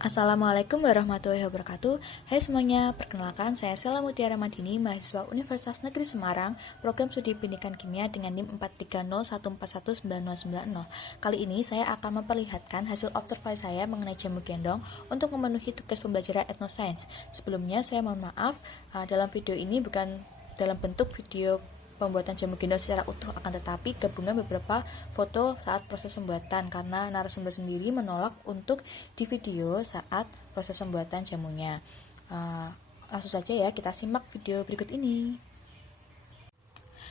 Assalamualaikum warahmatullahi wabarakatuh. Hai semuanya, perkenalkan saya Sela Mutiara Madini, mahasiswa Universitas Negeri Semarang, program studi pendidikan kimia dengan NIM 430141990. Kali ini saya akan memperlihatkan hasil observasi saya mengenai jamu gendong untuk memenuhi tugas pembelajaran etnoscience. Sebelumnya saya mohon maaf, dalam video ini bukan dalam bentuk video pembuatan jamu gendong secara utuh, akan tetapi gabungan beberapa foto saat proses pembuatan karena narasumber sendiri menolak untuk di video saat proses pembuatan jamunya. Langsung saja ya, kita simak video berikut ini.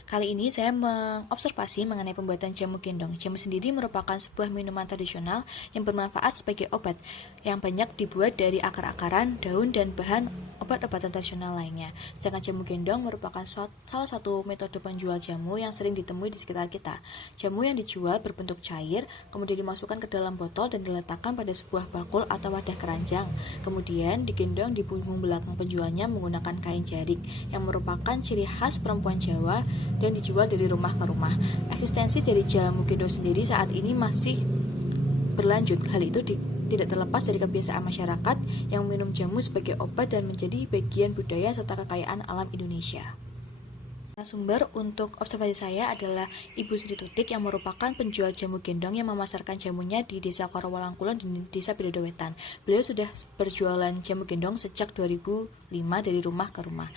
Kali ini saya mengobservasi mengenai pembuatan jamu gendong. Jamu sendiri merupakan sebuah minuman tradisional yang bermanfaat sebagai obat, yang banyak dibuat dari akar-akaran, daun, dan bahan obat-obatan tradisional lainnya. Sedangkan jamu gendong merupakan salah satu metode penjual jamu yang sering ditemui di sekitar kita. Jamu yang dijual berbentuk cair, kemudian dimasukkan ke dalam botol dan diletakkan pada sebuah bakul atau wadah keranjang. Kemudian digendong di punggung belakang penjualnya menggunakan kain jarik, yang merupakan ciri khas perempuan Jawa dan dijual dari rumah ke rumah. Eksistensi dari jamu gendong sendiri saat ini masih berlanjut. Hal itu tidak terlepas dari kebiasaan masyarakat yang minum jamu sebagai obat dan menjadi bagian budaya serta kekayaan alam Indonesia. Sumber untuk observasi saya adalah Ibu Sri Tutik yang merupakan penjual jamu gendong yang memasarkan jamunya di Desa Korowalangkulon di Desa Pidodowetan. Beliau sudah berjualan jamu gendong sejak 2005 dari rumah ke rumah.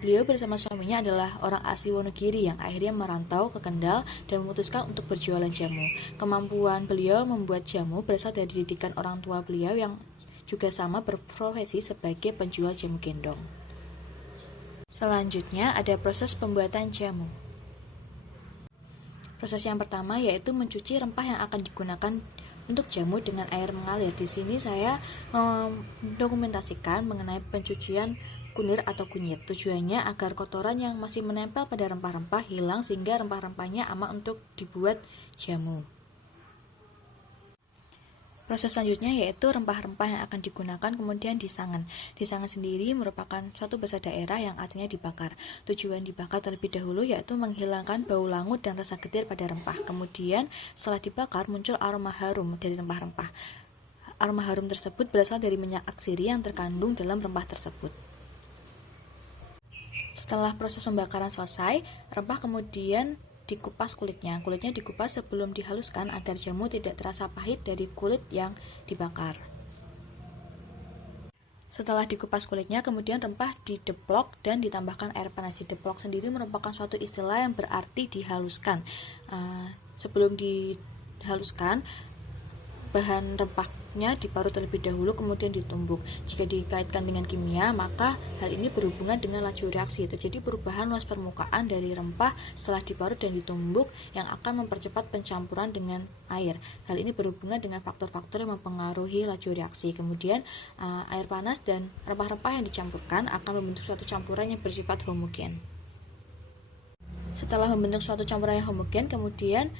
Beliau bersama suaminya adalah orang asli Wonogiri yang akhirnya merantau ke Kendal dan memutuskan untuk berjualan jamu. Kemampuan beliau membuat jamu berasal dari didikan orang tua beliau yang juga sama berprofesi sebagai penjual jamu gendong. Selanjutnya ada proses pembuatan jamu. Proses yang pertama yaitu mencuci rempah yang akan digunakan untuk jamu dengan air mengalir. Di sini saya mendokumentasikan mengenai pencucian kunir atau kunyit. Tujuannya agar kotoran yang masih menempel pada rempah-rempah hilang sehingga rempah-rempahnya aman untuk dibuat jamu. Proses selanjutnya yaitu rempah-rempah yang akan digunakan kemudian disangan. Disangan sendiri merupakan suatu bahasa daerah yang artinya dibakar. Tujuan dibakar terlebih dahulu yaitu menghilangkan bau langut dan rasa getir pada rempah. Kemudian setelah dibakar muncul aroma harum dari rempah-rempah. Aroma harum tersebut berasal dari minyak atsiri yang terkandung dalam rempah tersebut. Setelah proses pembakaran selesai, rempah kemudian dikupas kulitnya. Kulitnya dikupas sebelum dihaluskan agar jamu tidak terasa pahit dari kulit yang dibakar. Setelah dikupas kulitnya, kemudian rempah dideplok dan ditambahkan air panas. Dideplok sendiri merupakan suatu istilah yang berarti dihaluskan. Sebelum dihaluskan, bahan rempahnya diparut terlebih dahulu kemudian ditumbuk. Jika dikaitkan dengan kimia, maka hal ini berhubungan dengan laju reaksi. Terjadi perubahan luas permukaan dari rempah setelah diparut dan ditumbuk yang akan mempercepat pencampuran dengan air. Hal ini berhubungan dengan faktor-faktor yang mempengaruhi laju reaksi. Kemudian air panas dan rempah-rempah yang dicampurkan akan membentuk suatu campuran yang bersifat homogen. Setelah membentuk suatu campuran yang homogen, kemudian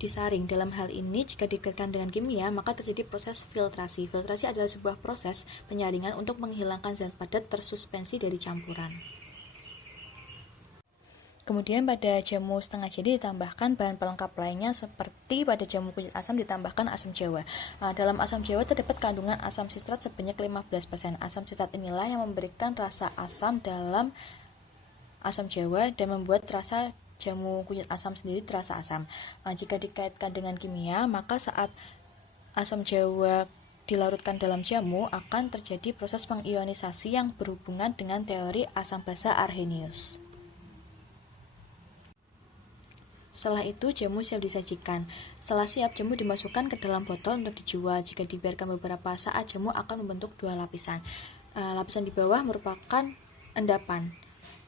disaring. Dalam hal ini, jika dikaitkan dengan kimia, maka terjadi proses filtrasi. Filtrasi adalah sebuah proses penyaringan untuk menghilangkan zat padat tersuspensi dari campuran. Kemudian pada jamu setengah jadi ditambahkan bahan pelengkap lainnya seperti pada jamu kunyit asam ditambahkan asam jawa. Dalam asam jawa terdapat kandungan asam sitrat sebanyak 15%. Asam sitrat inilah yang memberikan rasa asam dalam asam jawa dan membuat rasa jamu kunyit asam sendiri terasa asam. Jika dikaitkan dengan kimia, maka saat asam jawa dilarutkan dalam jamu akan terjadi proses pengionisasi yang berhubungan dengan teori asam basa Arrhenius. Setelah itu jamu siap disajikan. Setelah siap, jamu dimasukkan ke dalam botol untuk dijual. Jika dibiarkan beberapa saat, jamu akan membentuk dua lapisan. Lapisan di bawah merupakan endapan.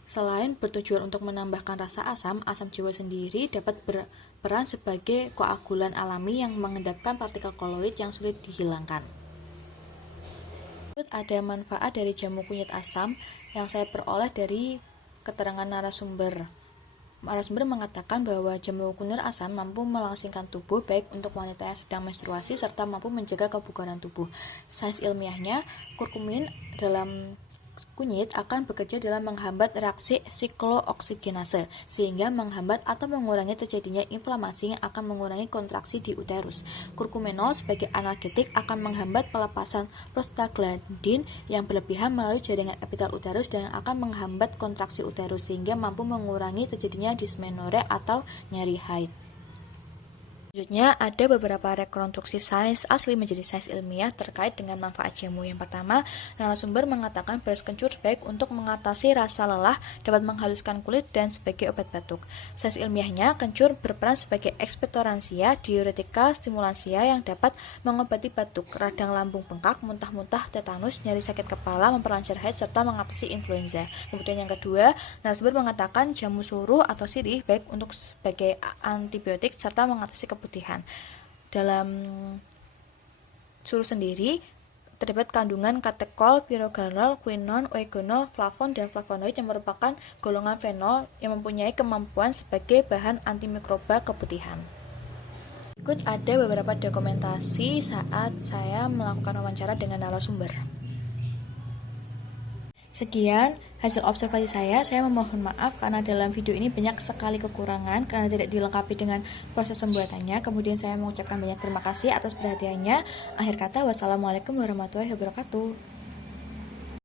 Selain bertujuan untuk menambahkan rasa asam, asam jawa sendiri dapat berperan sebagai koagulan alami yang mengendapkan partikel koloid yang sulit dihilangkan. Ada manfaat dari jamu kunyit asam yang saya peroleh dari keterangan narasumber. Narasumber mengatakan bahwa jamu kunir asam mampu melangsingkan tubuh baik untuk wanita yang sedang menstruasi serta mampu menjaga kebugaran tubuh. Sains ilmiahnya, kurkumin dalam kunyit akan bekerja dalam menghambat reaksi siklooksigenase, sehingga menghambat atau mengurangi terjadinya inflamasi yang akan mengurangi kontraksi di uterus. Kurkuminol sebagai analgetik akan menghambat pelepasan prostaglandin yang berlebihan melalui jaringan epitel uterus dan akan menghambat kontraksi uterus, sehingga mampu mengurangi terjadinya dismenore atau nyeri haid. Selanjutnya, ada beberapa rekonstruksi sains asli menjadi sains ilmiah terkait dengan manfaat jamu. Yang pertama, narasumber mengatakan beras kencur baik untuk mengatasi rasa lelah, dapat menghaluskan kulit, dan sebagai obat batuk. Sains ilmiahnya, kencur berperan sebagai ekspektoransia, diuretika, stimulansia yang dapat mengobati batuk, radang lambung bengkak, muntah-muntah, tetanus, nyeri sakit kepala, memperlancar haid, serta mengatasi influenza. Kemudian yang kedua, narasumber mengatakan jamu suruh atau sirih baik untuk sebagai antibiotik serta mengatasi keputihan. Dalam suruh sendiri terdapat kandungan katekol, pyrogalol, quinone, oegonol, flavon, dan flavonoid yang merupakan golongan fenol yang mempunyai kemampuan sebagai bahan antimikroba keputihan. Berikut ada beberapa dokumentasi saat saya melakukan wawancara dengan narasumber. Sekian hasil observasi saya memohon maaf karena dalam video ini banyak sekali kekurangan karena tidak dilengkapi dengan proses pembuatannya. Kemudian saya mengucapkan banyak terima kasih atas perhatiannya. Akhir kata, wassalamualaikum warahmatullahi wabarakatuh.